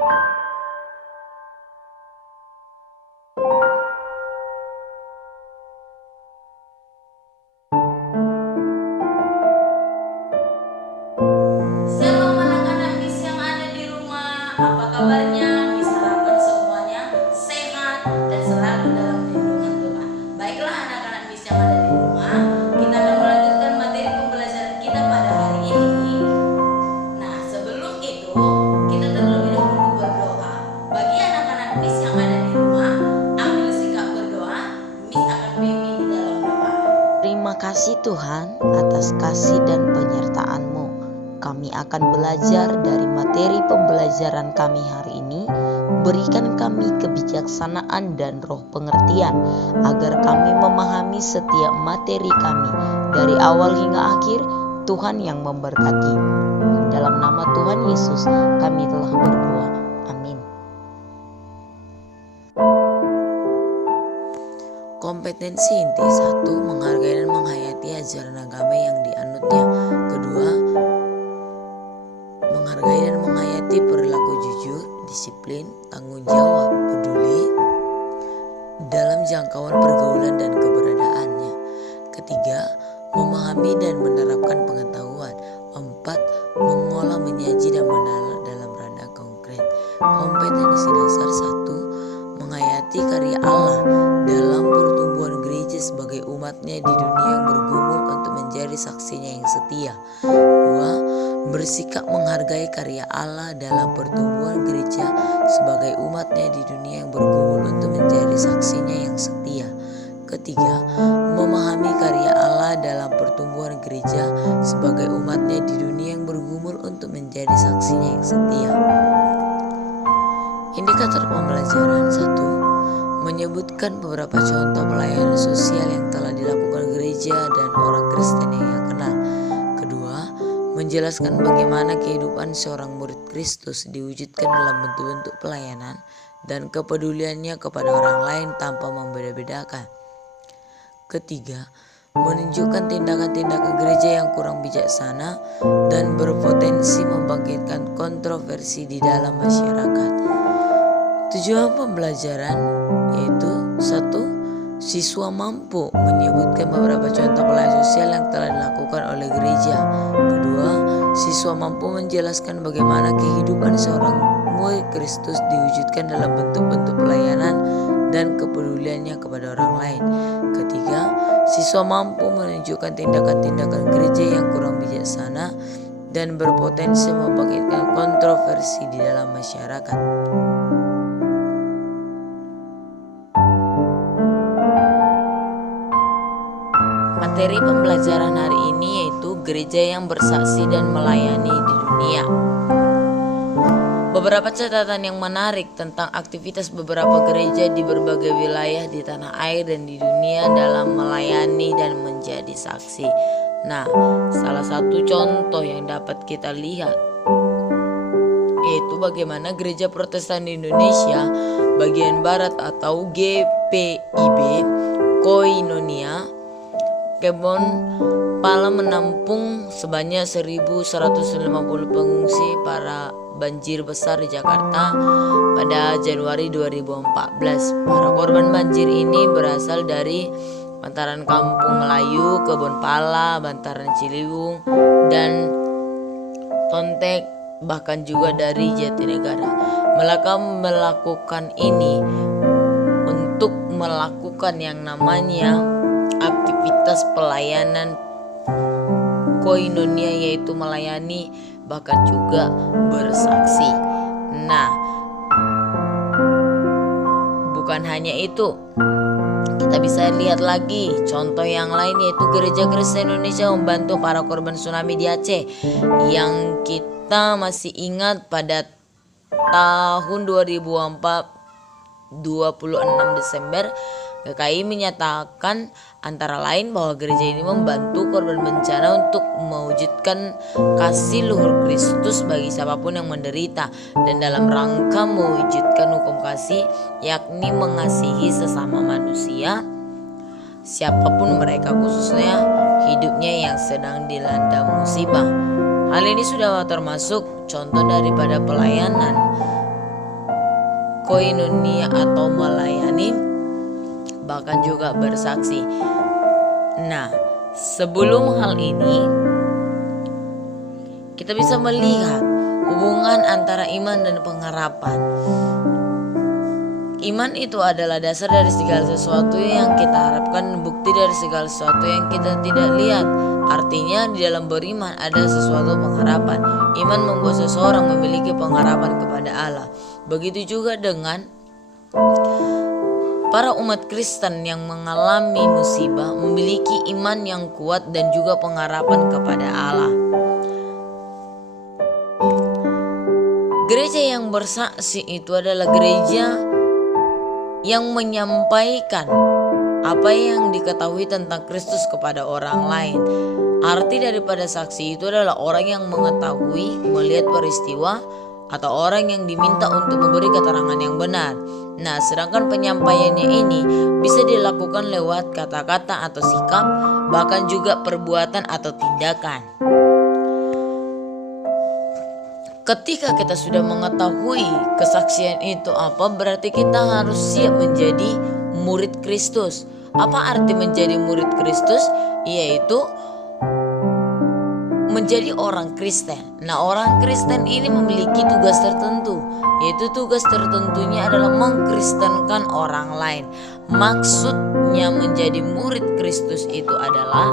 Shalom anak-anak Miss yang ada di rumah, apa kabarnya? Miss harapkan semuanya sehat dan selalu dalam lindungan Tuhan. Baiklah anak-anak Miss yang ada di rumah, kita akan melanjutkan materi pembelajaran kita pada hari ini. Nah, sebelum itu kita terlebih dahulu berdoa. Bagi anak-anak Miss yang ada di rumah, ambil sikap berdoa. Miss akan pimpin di dalam doa. Terima kasih Tuhan atas kasih dan penyertaan-Mu. Kami akan belajar dari materi pembelajaran kami hari ini. Berikan kami kebijaksanaan dan roh pengertian agar kami memahami setiap materi kami dari awal hingga akhir. Tuhan yang memberkati. Dalam nama Tuhan Yesus kami telah berdoa. Amin. Kompetensi inti 1. Menghargai dan menghayati ajaran agama yang dianutnya. Kedua, menghargai dan menghayati perilaku jujur, disiplin, tanggung jawab, peduli dalam jangkauan pergaulan dan keberadaannya. Ketiga, memahami dan menerapkan pengetahuan. 4. Mengolah, menyaji dan menelaah dalam ranah konkret. Kompetensi dasar 1. Menghayati karya Allah dalam pertumbuhan gereja sebagai umatnya di dunia yang bergumul untuk menjadi saksinya yang setia. 2. Bersikap menghargai karya Allah dalam pertumbuhan gereja sebagai umatnya di dunia yang bergumul untuk menjadi saksinya yang setia. Ketiga, memahami karya Allah dalam pertumbuhan gereja sebagai umatnya di dunia yang bergumul untuk menjadi saksinya yang setia. Indikator pembelajaran 1. Menyebutkan beberapa contoh pelayanan sosial yang telah dilakukan gereja dan orang Kristen yang ia kenal. Kedua, menjelaskan bagaimana kehidupan seorang murid Kristus diwujudkan dalam bentuk-bentuk pelayanan dan kepeduliannya kepada orang lain tanpa membeda-bedakan. Ketiga, menunjukkan tindakan-tindakan gereja yang kurang bijaksana dan berpotensi membangkitkan kontroversi di dalam masyarakat. Tujuan pembelajaran yaitu 1. Siswa mampu menyebutkan beberapa contoh pelayanan sosial yang telah dilakukan oleh gereja. Kedua, siswa mampu menjelaskan bagaimana kehidupan seorang murid Kristus diwujudkan dalam bentuk-bentuk pelayanan dan kepeduliannya kepada orang lain. Ketiga, siswa mampu menunjukkan tindakan-tindakan gereja yang kurang bijaksana dan berpotensi membangkitkan kontroversi di dalam masyarakat. Materi pembelajaran hari ini yaitu gereja yang bersaksi dan melayani di dunia. Beberapa catatan yang menarik tentang aktivitas beberapa gereja di berbagai wilayah di tanah air dan di dunia dalam melayani dan menjadi saksi. Nah, salah satu contoh yang dapat kita lihat yaitu bagaimana Gereja Protestan di Indonesia bagian Barat atau GPIB Koinonia Kebon Pala menampung sebanyak 1.150 pengungsi para banjir besar di Jakarta pada Januari 2014. Para korban banjir ini berasal dari Bantaran Kampung Melayu, Kebon Pala, Bantaran Ciliwung, dan Tontek, bahkan juga dari Jatinegara. Mereka melakukan ini untuk melakukan yang namanya aktivitas pelayanan koinonia, yaitu melayani bahkan juga bersaksi. Nah, bukan hanya itu, kita bisa lihat lagi contoh yang lain yaitu Gereja Kristen Indonesia membantu para korban tsunami di Aceh yang kita masih ingat pada tahun 2004 26 Desember GKI menyatakan antara lain bahwa gereja ini membantu korban bencana untuk mewujudkan kasih luhur Kristus bagi siapapun yang menderita dan dalam rangka mewujudkan hukum kasih, yakni mengasihi sesama manusia siapapun mereka, khususnya hidupnya yang sedang dilanda musibah. Hal ini sudah termasuk contoh daripada pelayanan koinonia atau melayani, bahkan juga bersaksi. Nah, sebelum hal ini kita bisa melihat hubungan antara iman dan pengharapan. Iman itu adalah dasar dari segala sesuatu yang kita harapkan, bukti dari segala sesuatu yang kita tidak lihat. Artinya di dalam beriman ada sesuatu pengharapan. Iman membuat seseorang memiliki pengharapan kepada Allah. Begitu juga dengan para umat Kristen yang mengalami musibah, memiliki iman yang kuat dan juga pengharapan kepada Allah. Gereja yang bersaksi itu adalah gereja yang menyampaikan apa yang diketahui tentang Kristus kepada orang lain. Arti daripada saksi itu adalah orang yang mengetahui, melihat peristiwa, atau orang yang diminta untuk memberi keterangan yang benar. Nah, sedangkan penyampaiannya ini bisa dilakukan lewat kata-kata atau sikap, bahkan juga perbuatan atau tindakan. Ketika kita sudah mengetahui kesaksian itu apa, berarti kita harus siap menjadi murid Kristus. Apa arti menjadi murid Kristus? Yaitu menjadi orang Kristen. Nah, orang Kristen ini memiliki tugas tertentu, yaitu tugas tertentunya adalah mengkristenkan orang lain. Maksudnya menjadi murid Kristus itu adalah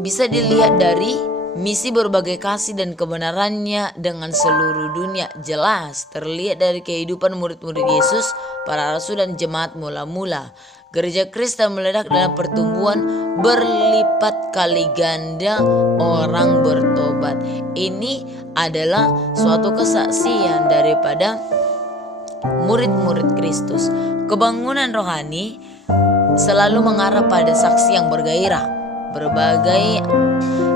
bisa dilihat dari misi berbagai kasih dan kebenarannya dengan seluruh dunia. Jelas terlihat dari kehidupan murid-murid Yesus, para rasul dan jemaat mula-mula. Gereja Kristen meledak dalam pertumbuhan berlipat kali ganda orang bertobat. Ini adalah suatu kesaksian daripada murid-murid Kristus. Kebangunan rohani selalu mengarah pada saksi yang bergairah.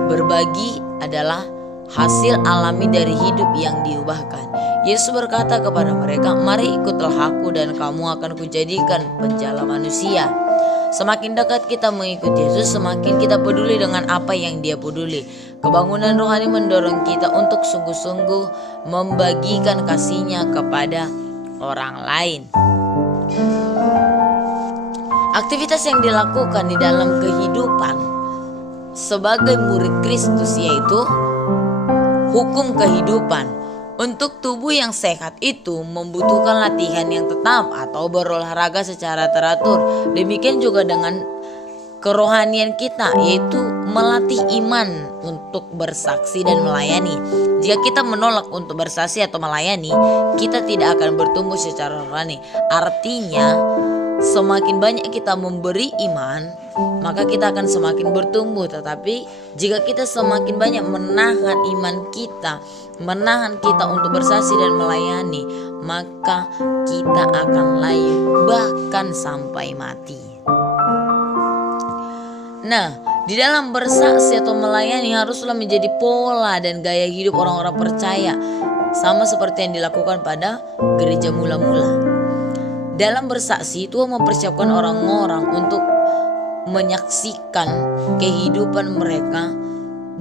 Berbagi adalah hasil alami dari hidup yang diubahkan. Yesus berkata kepada mereka, "Mari ikutlah aku dan kamu akan kujadikan penjala manusia." Semakin dekat kita mengikuti Yesus, semakin kita peduli dengan apa yang Dia peduli. Kebangunan rohani mendorong kita untuk sungguh-sungguh membagikan kasih-Nya kepada orang lain. Aktivitas yang dilakukan di dalam kehidupan sebagai murid Kristus yaitu hukum kehidupan. Untuk tubuh yang sehat itu membutuhkan latihan yang tetap atau berolahraga secara teratur. Demikian juga dengan kerohanian kita, yaitu melatih iman untuk bersaksi dan melayani. Jika kita menolak untuk bersaksi atau melayani, kita tidak akan bertumbuh secara rohani. Artinya, semakin banyak kita memberi iman, maka kita akan semakin bertumbuh. Tetapi jika kita semakin banyak menahan iman kita, menahan kita untuk bersaksi dan melayani, maka kita akan layu bahkan sampai mati. Nah, di dalam bersaksi atau melayani haruslah menjadi pola dan gaya hidup orang-orang percaya, sama seperti yang dilakukan pada gereja mula-mula. Dalam bersaksi, Tuhan mempersiapkan orang-orang untuk menyaksikan kehidupan mereka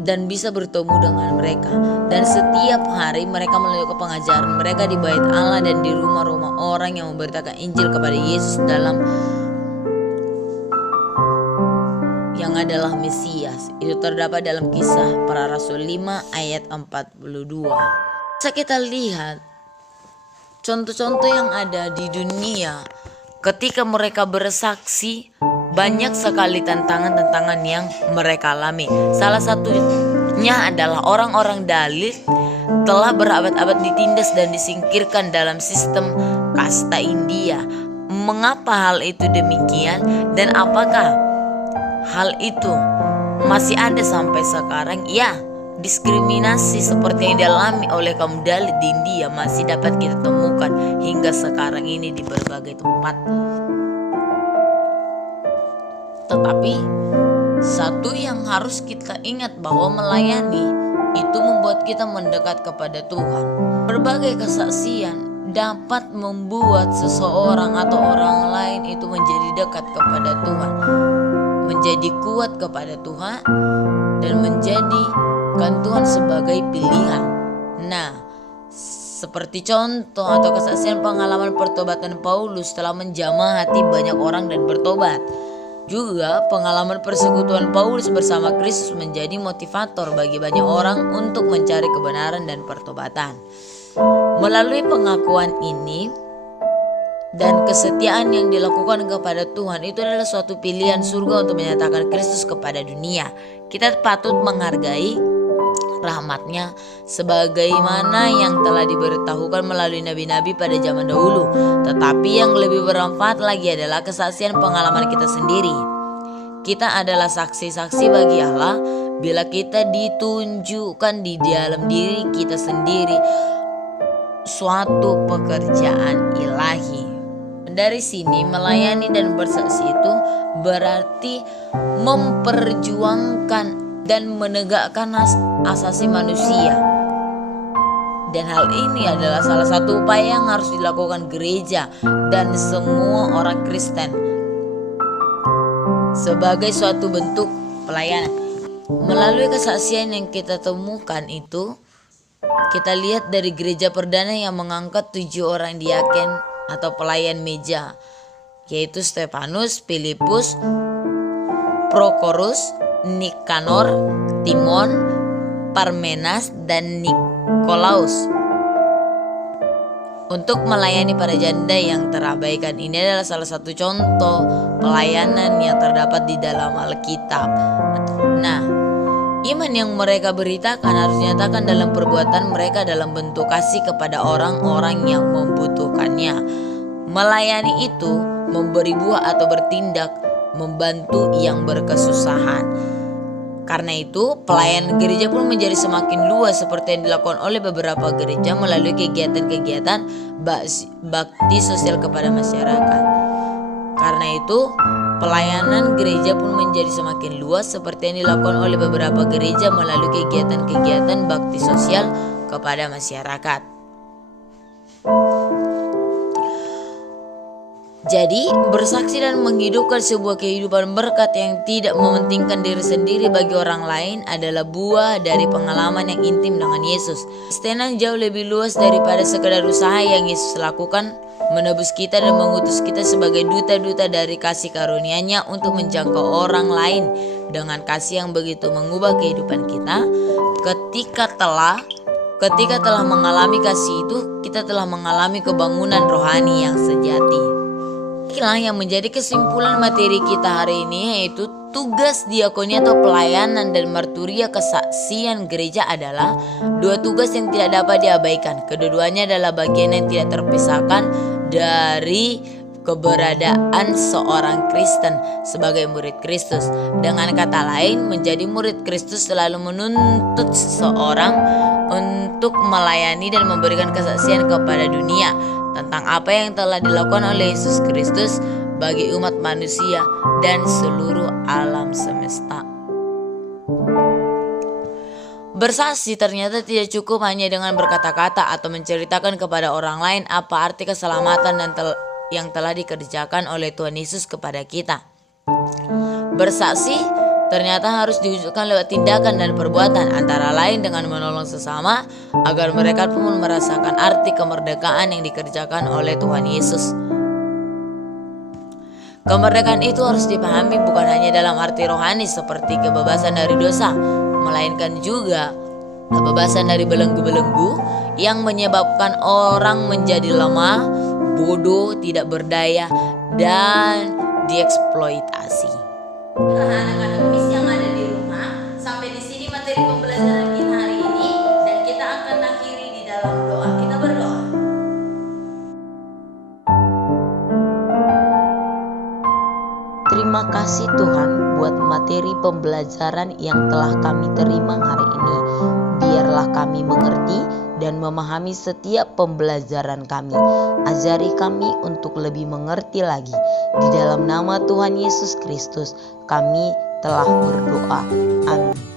dan bisa bertemu dengan mereka. Dan setiap hari mereka melakukan pengajaran mereka di bait Allah dan di rumah-rumah orang yang memberitakan Injil kepada Yesus yang adalah Mesias. Itu terdapat dalam Kisah Para Rasul 5 ayat 42. Bisa kita lihat contoh-contoh yang ada di dunia ketika mereka bersaksi, banyak sekali tantangan-tantangan yang mereka alami. Salah satunya adalah orang-orang Dalit telah berabad-abad ditindas dan disingkirkan dalam sistem kasta India. Mengapa hal itu demikian dan apakah hal itu masih ada sampai sekarang? Ya, diskriminasi seperti yang dialami oleh kaum Dalit di India masih dapat kita temukan hingga sekarang ini di berbagai tempat. Tetapi satu yang harus kita ingat bahwa melayani itu membuat kita mendekat kepada Tuhan. Berbagai kesaksian dapat membuat seseorang atau orang lain itu menjadi dekat kepada Tuhan, menjadi kuat kepada Tuhan, dan menjadikan Tuhan sebagai pilihan. Nah, Seperti contoh atau kesaksian pengalaman pertobatan Paulus telah menjamah hati banyak orang dan bertobat. Juga pengalaman persekutuan Paulus bersama Kristus menjadi motivator bagi banyak orang untuk mencari kebenaran dan pertobatan. Melalui pengakuan ini dan kesetiaan yang dilakukan kepada Tuhan, itu adalah suatu pilihan surga untuk menyatakan Kristus kepada dunia. Kita patut menghargai rahmatnya sebagaimana yang telah diberitahukan melalui nabi-nabi pada zaman dahulu. Tetapi yang lebih bermanfaat lagi adalah kesaksian pengalaman kita sendiri. Kita adalah saksi-saksi bagi Allah bila kita ditunjukkan di dalam diri kita sendiri suatu pekerjaan ilahi. Dari sini melayani dan bersaksi itu berarti memperjuangkan dan menegakkan asasi manusia. Dan hal ini adalah salah satu upaya yang harus dilakukan gereja dan semua orang Kristen sebagai suatu bentuk pelayanan. Melalui kesaksian yang kita temukan itu, kita lihat dari gereja perdana yang mengangkat 7 orang diaken atau pelayan meja, yaitu Stefanus, Filipus, Prokorus, Nikanor, Timon, Parmenas, dan Nikolaus untuk melayani para janda yang terabaikan. Ini adalah salah satu contoh pelayanan yang terdapat di dalam Alkitab. Nah, iman yang mereka beritakan harus dinyatakan dalam perbuatan mereka dalam bentuk kasih kepada orang-orang yang membutuhkannya. Melayani itu memberi buah atau bertindak membantu yang berkesusahan. Karena itu, pelayanan gereja pun menjadi semakin luas seperti yang dilakukan oleh beberapa gereja melalui kegiatan-kegiatan bakti sosial kepada masyarakat. Karena itu, pelayanan gereja pun menjadi semakin luas seperti yang dilakukan oleh beberapa gereja melalui kegiatan-kegiatan bakti sosial kepada masyarakat. Jadi, bersaksi dan menghidupkan sebuah kehidupan berkat yang tidak mementingkan diri sendiri bagi orang lain adalah buah dari pengalaman yang intim dengan Yesus. Kristen jauh lebih luas daripada sekedar usaha yang Yesus lakukan, menebus kita dan mengutus kita sebagai duta-duta dari kasih karunia-Nya untuk menjangkau orang lain dengan kasih yang begitu mengubah kehidupan kita. Ketika telah mengalami kasih itu, kita telah mengalami kebangunan rohani yang sejati. Inilah yang menjadi kesimpulan materi kita hari ini, yaitu tugas diakoni atau pelayanan dan marturia kesaksian gereja adalah 2 tugas yang tidak dapat diabaikan. Kedua-duanya adalah bagian yang tidak terpisahkan dari keberadaan seorang Kristen sebagai murid Kristus. Dengan kata lain, menjadi murid Kristus selalu menuntut seseorang untuk melayani dan memberikan kesaksian kepada dunia tentang apa yang telah dilakukan oleh Yesus Kristus bagi umat manusia dan seluruh alam semesta. Bersaksi ternyata tidak cukup hanya dengan berkata-kata atau menceritakan kepada orang lain apa arti keselamatan yang telah dikerjakan oleh Tuhan Yesus kepada kita. Bersaksi ternyata harus diwujudkan lewat tindakan dan perbuatan, antara lain dengan menolong sesama agar mereka pun merasakan arti kemerdekaan yang dikerjakan oleh Tuhan Yesus. Kemerdekaan itu harus dipahami bukan hanya dalam arti rohani seperti kebebasan dari dosa, melainkan juga kebebasan dari belenggu-belenggu yang menyebabkan orang menjadi lemah, bodoh, tidak berdaya, dan dieksploitasi. Anak-anak Miss yang ada di rumah, sampai di sini materi pembelajaran kita hari ini, dan kita akan akhiri di dalam doa. Kita berdoa. Terima kasih Tuhan buat materi pembelajaran yang telah kami terima hari ini. Biarlah kami mengerti dan memahami setiap pembelajaran kami. Ajari kami untuk lebih mengerti lagi. Di dalam nama Tuhan Yesus Kristus kami telah berdoa. Amin.